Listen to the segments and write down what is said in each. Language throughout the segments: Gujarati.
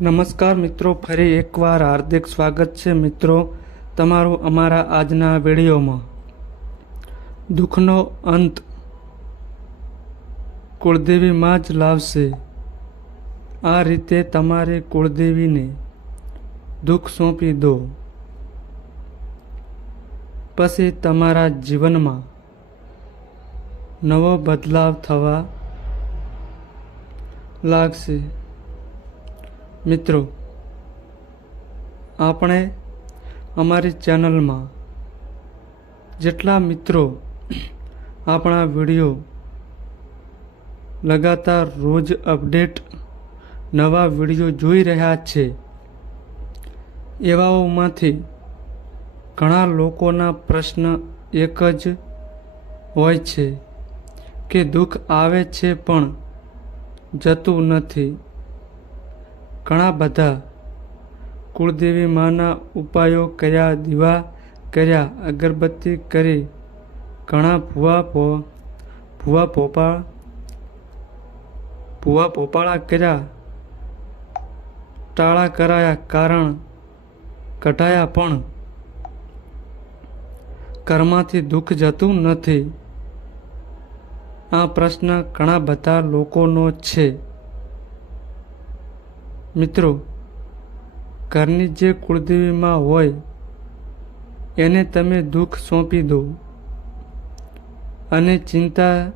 નમસ્કાર મિત્રો, ફરી એકવાર હાર્દિક સ્વાગત છે મિત્રો તમારું અમારા આજના વિડીયોમાં. દુઃખનો અંત કુળદેવીમાં જ લાવશે. આ રીતે તમારે કુળદેવીને દુઃખ સોંપી દો. પછી તમારા જીવનમાં નવો બદલાવ થવા લાગશે. મિત્રો, આપણે અમારી ચેનલમાં જેટલા મિત્રો આપણા વીડિયો લગાતાર રોજ અપડેટ, નવા વીડિયો જોઈ રહ્યા છે, એવાઓમાંથી ઘણા લોકોના પ્રશ્ન એક જ હોય છે કે દુઃખ આવે છે પણ જતું નથી. ઘણા બધા કુળદેવી માના ઉપાયો કર્યા, દીવા કર્યા, અગરબત્તી કરી, ઘણા ભૂવા પો, ભૂવા પોપાળ ભૂવા પોપાળા કર્યા, ટાળા કરાયા કારણ કઢાયા પણ કર્મથી દુઃખ જતું નથી. આ પ્રશ્ન ઘણા બધા લોકોનો છે. મિત્રો, ઘરની જે કુળદેવીમાં હોય, એને તમે દુઃખ સોંપી દો. અને ચિંતા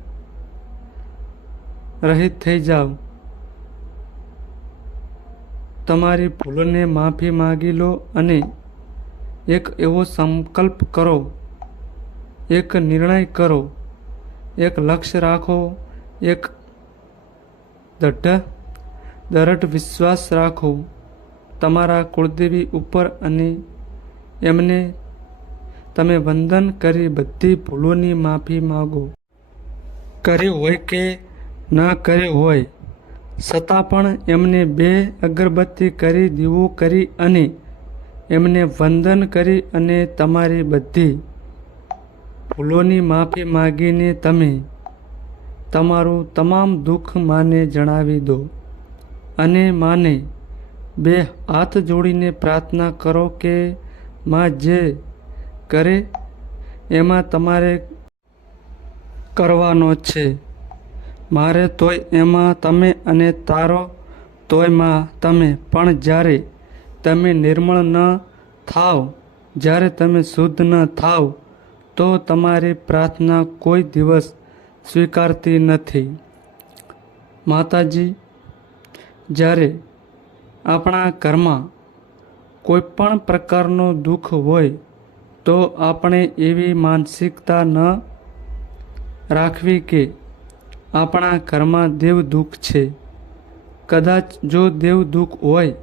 રહિત થઈ જાઓ. તમારી ભૂલોને માફી માગી લો અને એક એવો સંકલ્પ કરો. એક નિર્ણય કરો. એક લક્ષ્ય રાખો. એક દઢ દરઢ વિશ્વાસ રાખો. તમારા કુળદેવી ઉપર અને એમને તમે વંદન કરી બધી ભૂલોની માફી માગો. કર્યું હોય કે ના કર્યું હોય, છતાં પણ એમને બે અગરબત્તી કરી, દીવો કરી અને એમને વંદન કરી અને તમારી બધી ભૂલોની માફી માગીને તમે તમારું તમામ દુઃખ માને જણાવી દો. અને માને, બે હાથ જોડીને પ્રાર્થના કરો કે માં જે કરે, એમાં તમારે કરવાનો છે. મારે તોય એમાં તમે અને તારો તોયમાં તમે. પણ જ્યારે તમે નિર્મળ ન થાવ, જ્યારે તમે શુદ્ધ ન થાવ, તો તમારી પ્રાર્થના કોઈ દિવસ સ્વીકારતી નથી. માતાજી જ્યારે આપણા ઘરમાં કોઈ પણ પ્રકારનું દુઃખ હોય, તો આપણે એવી માનસિકતા ન રાખવી કે આપણા ઘરમાં દેવ દુઃખ છે. કદાચ જો દેવ દુઃખ હોય,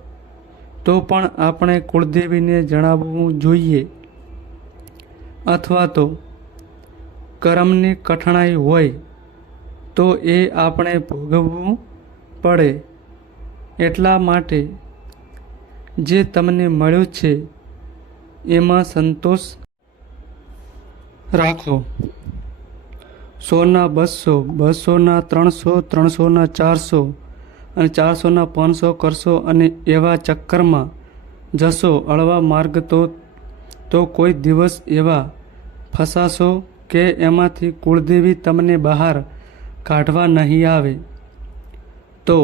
તો પણ આપણે કુળદેવીને જણાવવું જોઈએ. અથવા તો કર્મની કઠણાઈ હોય, તો એ આપણે ભોગવવું પડે. એટલા માટે જે તમને મળ્યું છે, એમાં સંતોષ રાખો. સોના બસો, બસોના ત્રણસો, ત્રણસોના ચારસો અને ચારસોના પાંચસો કરશો અને એવા ચક્કરમાં જશો અળવા માર્ગ તો તો કોઈ દિવસ એવા ફસાશો કે એમાંથી કુળદેવી તમને બહાર કાઢવા નહીં આવે. તો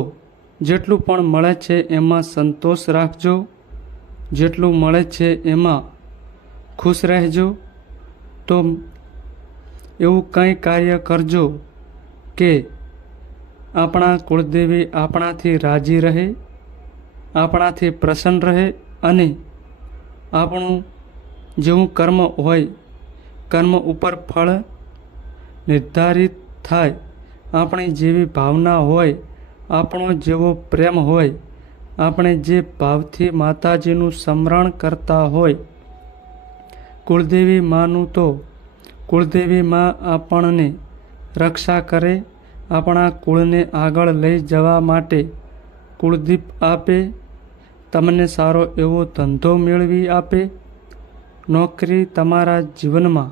જેટલું પણ મળે છે એમાં સંતોષ રાખજો. જેટલું મળે છે એમાં ખુશ રહેજો. તો એવું કંઈ કાર્ય કરજો કે આપણા કુળદેવી આપણાથી રાજી રહે, આપણાથી પ્રસન્ન રહે અને આપણું જેવું કર્મ હોય, કર્મ ઉપર ફળ નિર્ધારિત થાય. આપણી જેવી ભાવના હોય આપણો જેવો પ્રેમ હોય, આપણે જે ભાવથી માતાજીનું સ્મરણ કરતા હોય, કુળદેવી માનું તો કુળદેવી માં આપણને રક્ષા કરે, આપણા કુળને આગળ લઈ જવા માટે કુળદીપ આપે, તમને સારો એવો ધંધો મેળવી આપે, નોકરી તમારા જીવનમાં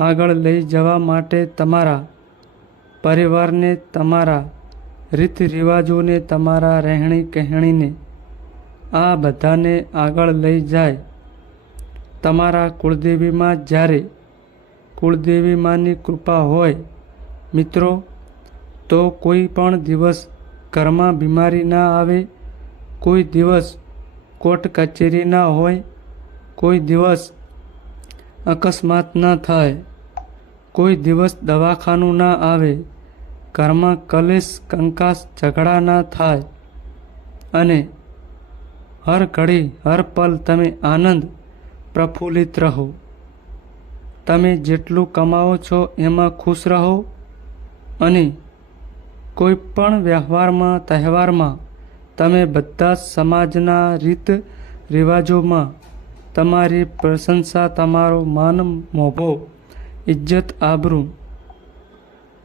આગળ લઈ જવા માટે તમારા પરિવારને તમારા રીત રિવાજોને તમારા રહેણી કહેણીને આ બધાને આગળ લઈ જાય. તમારા કુળદેવીમાં જ્યારે કુળદેવીમાંની કૃપા હોય, મિત્રો, તો કોઈ પણ દિવસ ઘરમાં બીમારી ના આવે, કોઈ દિવસ કોર્ટ કચેરી ના હોય, કોઈ દિવસ અકસ્માત ના થાય, કોઈ દિવસ દવાખાનું ના આવે ઘરમાં કલેશ, કંકાસ, ઝઘડા ના થાય. અને હર ઘડી, હર પલ તમે આનંદ પ્રફુલ્લિત રહો. તમે જેટલું કમાવો છો એમાં ખુશ રહો. અને કોઈ પણ વ્યવહારમાં, તહેવારમાં તમે બધા સમાજના રીત રિવાજોમાં તમારી પ્રશંસા, તમારો માન મોભો, ઇજ્જત, આબરૂ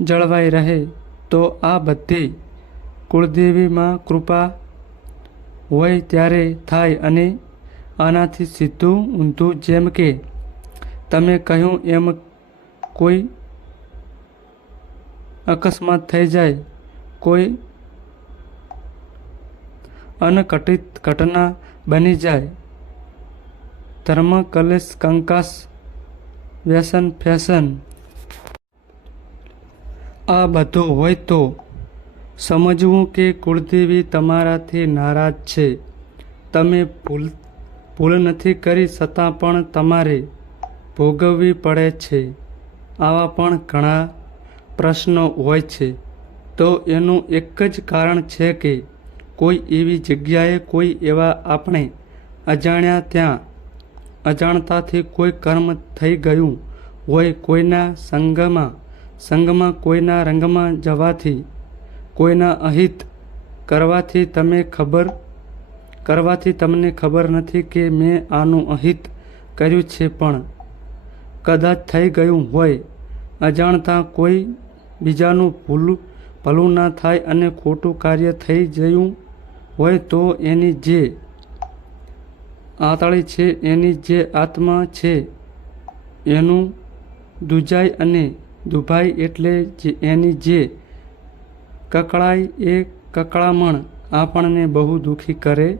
જળવાઈ રહે. તો આ બધી કુળદેવીમાં કૃપા હોય ત્યારે થાય અને આનાથી સીધું ઊંધું જેમ કે તમે કહ્યું એમ કોઈ અકસ્માત થઈ જાય, કોઈ અનકટિત ઘટના બની જાય ધર્મ કલેશ કંકાસ વ્યસન ફેશન આ બધું હોય તો સમજવું કે કુળદેવી તમારાથી નારાજ છે. તમે ભૂલ ભૂલ નથી કરી છતાં પણ તમારે ભોગવવી પડે છે. આવા પણ ઘણા પ્રશ્નો હોય છે. તો એનું એક જ કારણ છે કે કોઈ એવી જગ્યાએ કોઈ એવા આપણે અજાણ્યા ત્યાં અજાણતાથી કોઈ કર્મ થઈ ગયું હોય કોઈના સંગમાં સંગમાં કોઈના રંગમાં જવાથી, કોઈના અહિત કરવાથી તમે ખબર, કરવાથી તમને ખબર નથી કે મેં આનું અહિત કર્યું છે પણ. કદાચ થઈ ગયું હોય, અજાણતા કોઈ બીજાનું ભૂલ, ભલું ના થાય અને ખોટું કાર્ય થઈ ગયું હોય તો એની જે આતળી છે, એની જે આત્મા છે, એનું દુજાય અને દુભાઈ એટલે જે એની જે કકળાઈ એ કકળામણ આપણને બહુ દુઃખી કરે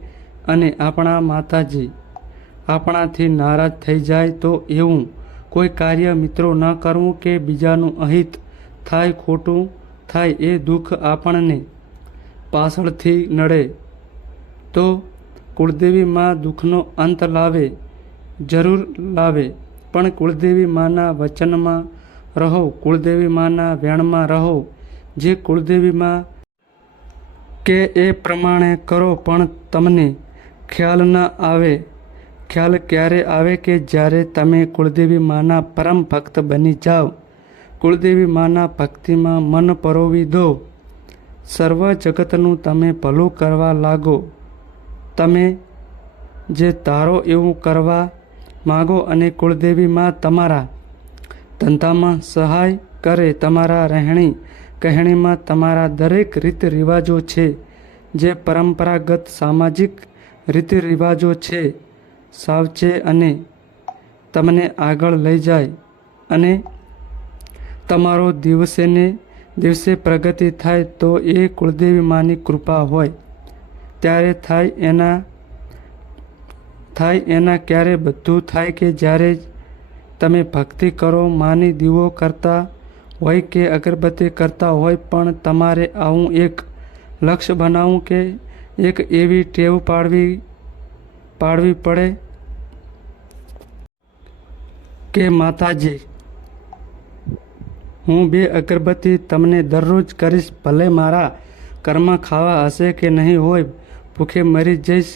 અને આપણા માતાજી આપણાથી નારાજ થઈ જાય તો એવું કોઈ કાર્ય મિત્રો ન કરવું કે બીજાનું અહિત થાય ખોટું થાય એ દુઃખ આપણને પાછળથી નડે. તો કુળદેવી માં દુઃખનો અંત લાવે, જરૂર લાવે. પણ કુળદેવી માના વચનમાં રહો કુળદેવી માના વ્યાણમાં રહો. જે કુળદેવી માં કે એ પ્રમાણે કરો, પણ તમને ખ્યાલ ન આવે. ખ્યાલ ક્યારે આવે કે જ્યારે તમે કુળદેવી માના પરમ ભક્ત બની જાઓ? કુળદેવી માના ભક્તિમાં મન પરોવી દો. સર્વ જગતનું તમે ભલું કરવા લાગો. તમે જે ધારો એવું કરવા માગો અને કુળદેવી માં તમારા ધંધામાં સહાય કરે તમારા રહેણી કહેણીમાં તમારા દરેક રીત રિવાજો છે, જે પરંપરાગત સામાજિક રીત રિવાજો છે. સાવચે અને તમને આગળ લઈ જાય અને તમારો દિવસે ને દિવસે પ્રગતિ થાય તો એ કુળદેવી માની કૃપા હોય. ત્યારે થાય એના થાય એના ક્યારે બધું થાય કે જ્યારે તમે ભક્તિ કરો, માની દીવો કરતા હોય કે અગરબત્તી કરતા હોય, પણ તમારે આવું એક લક્ષ્ય બનાવવું કે એક એવી ટેવ પાડવી પાડવી પડે? કે માતાજી, હું બે અગરબત્તી તમને દરરોજ કરીશ, ભલે મારા કર્મા ખાવા હશે કે નહીં હોય, ભૂખે મરી જઈશ,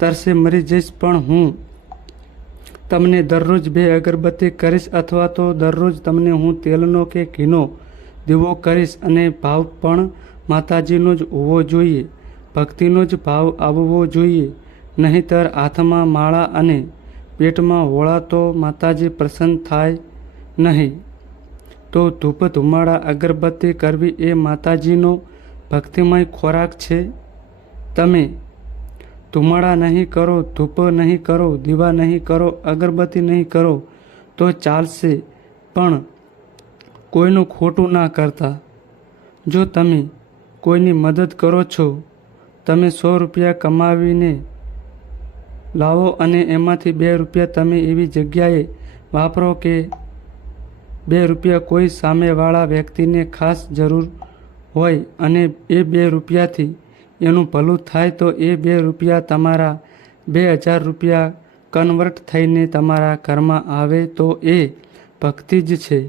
તરસે મરી જઈશ, પણ હું તમને દરરોજ બે અગરબત્તી કરીશ અથવા તો દરરોજ તમને હું તેલનો કે ઘીનો દીવો કરીશ અને ભાવ પણ માતાજીનો જ હોવો જોઈએ. ભક્તિનો જ ભાવ આવવો જોઈએ. નહીંતર હાથમાં માળા અને પેટમાં હોળા તો માતાજી પ્રસન્ન થાય નહીં. તો ધૂપ ધુમાડા અગરબત્તી કરવી એ માતાજીનો ભક્તિમય ખોરાક છે. તમે ધુમાડા નહીં કરો, ધૂપ નહીં કરો, દીવા નહીં કરો, અગરબત્તી નહીં કરો, તો ચાલશે. પણ કોઈનું ખોટું ના કરતા. જો તમે કોઈની મદદ કરો છો, તમે સો રૂપિયા કમાવીને લાવો અને એમાંથી બે રૂપિયા તમે એવી જગ્યાએ વાપરો કે બે રૂપિયા કોઈ સામેવાળા વ્યક્તિને ખાસ જરૂર હોય અને એ બે રૂપિયાથી એનું ભલું થાય તો એ બે રૂપિયા તમારા બે હજાર રૂપિયા કન્વર્ટ થઈને તમારા ઘરમાં આવે તો એ ભક્તિ જ છે.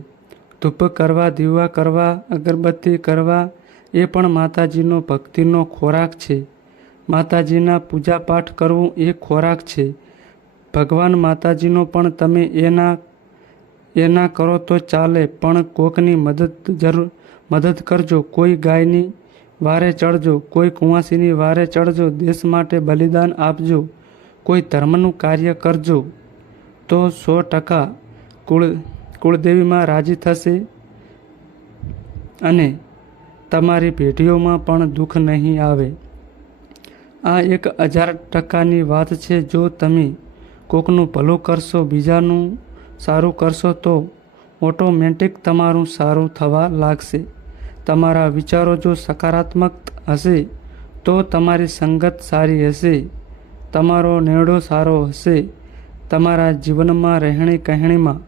ધૂપ કરવા, દીવા કરવા, અગરબત્તી કરવા એ પણ માતાજીનો ભક્તિનો ખોરાક છે. માતાજીના પૂજાપાઠ કરવું એ ખોરાક છે. ભગવાન માતાજીનો પણ તમે એના એના કરો તો ચાલે, પણ કોકની મદદ જરૂર, મદદ કરજો. કોઈ ગાયની વારે ચડજો, કોઈ કુંવાસીની વારે ચડજો, દેશ માટે બલિદાન આપજો, કોઈ ધર્મનું કાર્ય કરજો, તો સો ટકા કુળ, કુળદેવીમાં રાજી થશે અને તમારી પેઢીઓમાં પણ દુઃખ નહીં આવે. આ એક હજાર ટકાની વાત છે, જો તમે કોકનું ભલું કરશો, બીજાનું સારું કરશો, તો ઓટોમેટિક તમારું સારું થવા લાગશે. તમારા વિચારો જો સકારાત્મક હશે, તો તમારી સંગત સારી હશે. તમારો નેડો સારો હશે. તમારા જીવનમાં રહેણી કહેણીમાં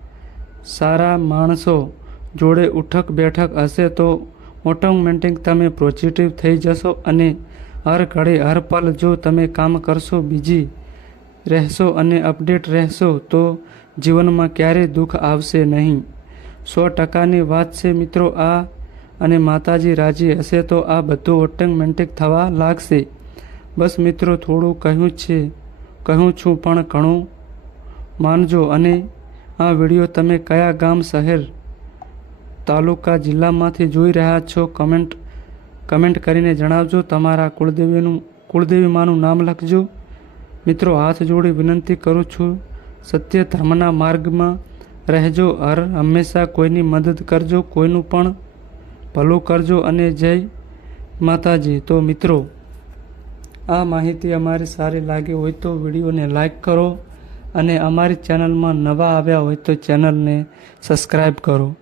સારા માણસો જોડે ઉઠક બેઠક હશે તો ઓટોમેટિક તમે પોઝિટિવ થઈ જશો અને હર ઘડી હર પલ જો તમે કામ કરશો બીજી રહેશો અને અપડેટ રહેશો, તો જીવનમાં ક્યારેય દુઃખ આવશે નહીં. સો ટકાની વાત છે મિત્રો, આ અને માતાજી રાજી હશે તો આ બધું ઓટોમેટિક થવા લાગશે. બસ મિત્રો, થોડું કહ્યું છે. કહું છું પણ ઘણું. માનજો અને આ વીડિયો તમે કયા ગામ, શહેર, તાલુકા, જિલ્લામાંથી જોઈ રહ્યા છો કમેન્ટ કમેન્ટ કરીને જણાવજો. તમારા કુળદેવીનું, કુળદેવીમાનું નામ લખજો. મિત્રો, હાથ જોડી વિનંતી કરું છું, સત્ય ધર્મના માર્ગમાં રહેજો. હર હંમેશા કોઈની મદદ કરજો. કોઈનું પણ ભલું કરજો અને જય માતાજી. તો મિત્રો, આ માહિતી અમારી સારી લાગી હોય તો વિડીયોને લાઈક કરો અને અમારી ચેનલમાં નવા આવ્યા હોય તો ચેનલને સબસ્ક્રાઈબ કરો.